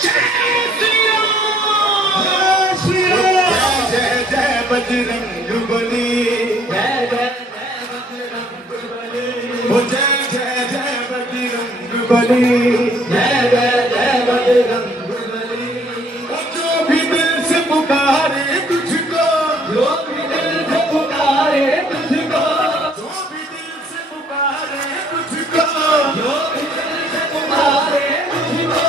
जय जय बजरंग बली, जय जय जय बजरंग बली, ओ जय जय जय बजरंग बली, जय जय जय बजरंग बली। ओ जो भी दिल से पुकारे तुझको, जो भी दिल से पुकारे तुझको, जो भी दिल से पुकारे तुझको, जो भी दिल से पुकारे तुझको,